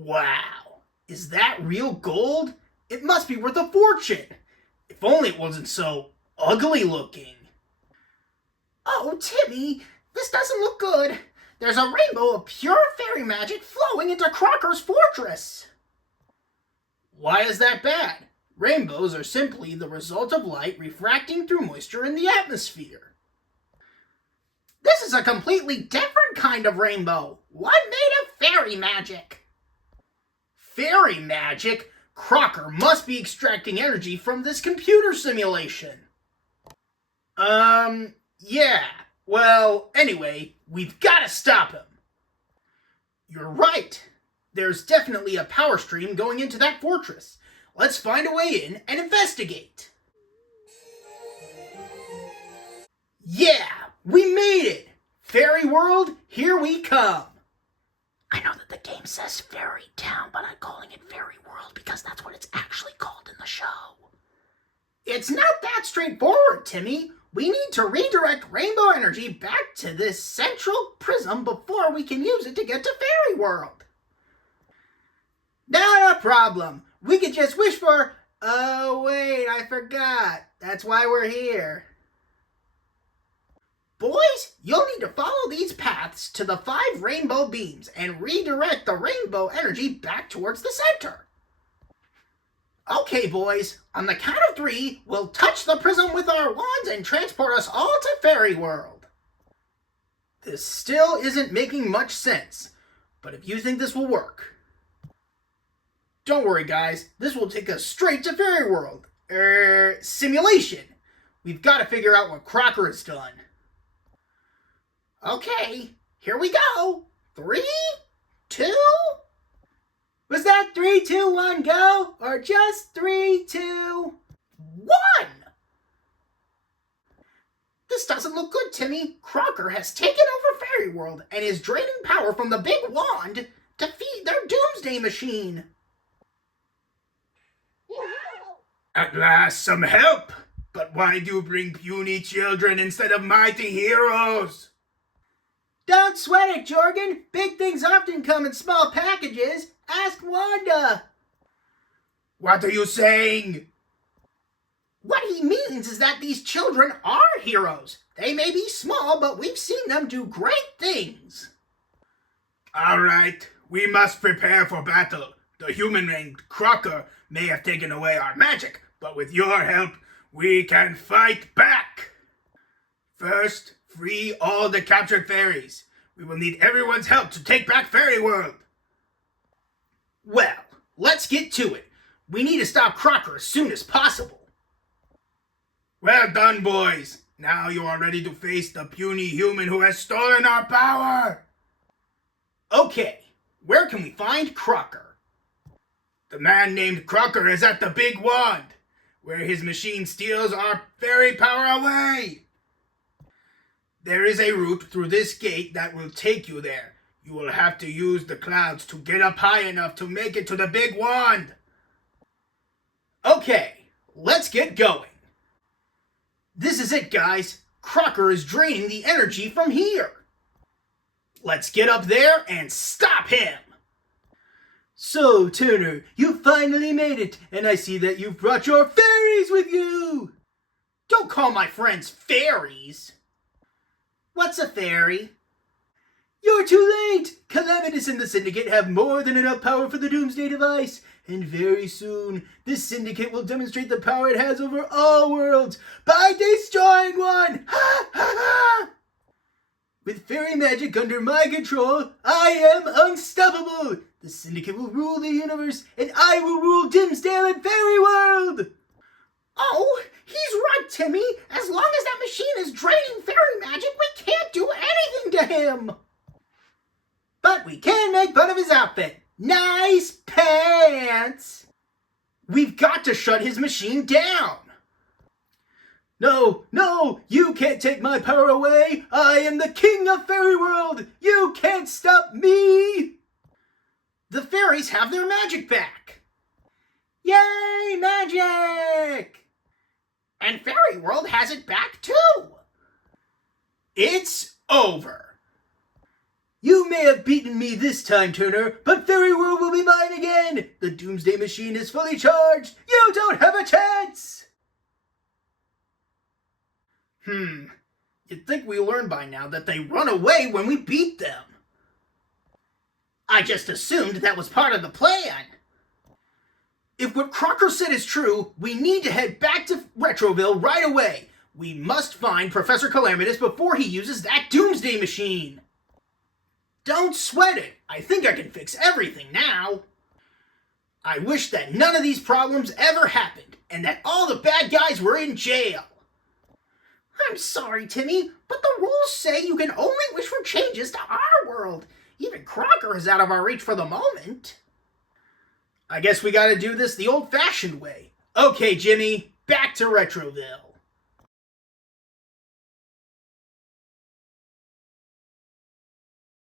Wow, is that real gold? It must be worth a fortune. If only it wasn't so ugly looking. Oh, Timmy, this doesn't look good. There's a rainbow of pure fairy magic flowing into Crocker's fortress. Why is that bad? Rainbows are simply the result of light refracting through moisture in the atmosphere. This is a completely different kind of rainbow. One made of fairy magic. Fairy magic? Crocker must be extracting energy from this computer simulation. Yeah. Well, anyway, we've got to stop him. You're right. There's definitely a power stream going into that fortress. Let's find a way in and investigate. Yeah, we made it! Fairy world, here we come. I know that the game says Fairy Town, but I'm calling it Fairy World because that's what it's actually called in the show. It's not that straightforward, Timmy. We need to redirect rainbow energy back to this central prism before we can use it to get to Fairy World. Not a problem. We could just wish for... Oh, wait, I forgot. That's why we're here. Boys, you'll need to follow these paths to the 5 rainbow beams and redirect the rainbow energy back towards the center. Okay, boys, on the count of 3, we'll touch the prism with our wands and transport us all to Fairy World. This still isn't making much sense, but if you think this will work... Don't worry, guys, this will take us straight to Fairy World. Simulation. We've got to figure out what Crocker has done. Okay, here we go. 3, 2... Was that 3, 2, 1, go? Or just 3, 2, 1? This doesn't look good, Timmy. Crocker has taken over Fairy World and is draining power from the big wand to feed their Doomsday machine. At last, some help! But why do you bring puny children instead of mighty heroes? Don't sweat it, Jorgen. Big things often come in small packages. Ask Wanda. What are you saying? What he means is that these children are heroes. They may be small, but we've seen them do great things. All right, we must prepare for battle. The human named Crocker may have taken away our magic, but with your help, we can fight back. First, free all the captured fairies. We will need everyone's help to take back Fairy World. Well, let's get to it. We need to stop Crocker as soon as possible. Well done, boys. Now you are ready to face the puny human who has stolen our power. Okay, where can we find Crocker? The man named Crocker is at the big wand, where his machine steals our fairy power away. There is a route through this gate that will take you there. You will have to use the clouds to get up high enough to make it to the big wand. Okay, let's get going. This is it, guys. Crocker is draining the energy from here. Let's get up there and stop him. So, Turner, you finally made it, and I see that you've brought your fairies with you. Don't call my friends fairies. What's a fairy? You're too late! Calamitous and the Syndicate have more than enough power for the Doomsday device, and very soon, this Syndicate will demonstrate the power it has over all worlds by destroying one! Ha ha ha! With fairy magic under my control, I am unstoppable! The Syndicate will rule the universe, and I will rule Dimmsdale and Fairy World! Oh, he's right, Timmy! As long as that machine is draining fairy magic, we can't do anything to him! But we can make fun of his outfit. Nice pants! We've got to shut his machine down! No, no, you can't take my power away! I am the king of Fairy World! You can't stop me! The fairies have their magic back! Yay, magic! And Fairy World has it back too! It's over! You may have beaten me this time, Turner, but Fairy World will be mine again! The Doomsday Machine is fully charged! You don't have a chance! You'd think we learned by now that they run away when we beat them. I just assumed that was part of the plan. If what Crocker said is true, we need to head back to Retroville right away. We must find Professor Calamitous before he uses that Doomsday Machine. Don't sweat it. I think I can fix everything now. I wish that none of these problems ever happened, and that all the bad guys were in jail. I'm sorry, Timmy, but the rules say you can only wish for changes to our world. Even Crocker is out of our reach for the moment. I guess we gotta do this the old-fashioned way. Okay, Jimmy, back to Retroville.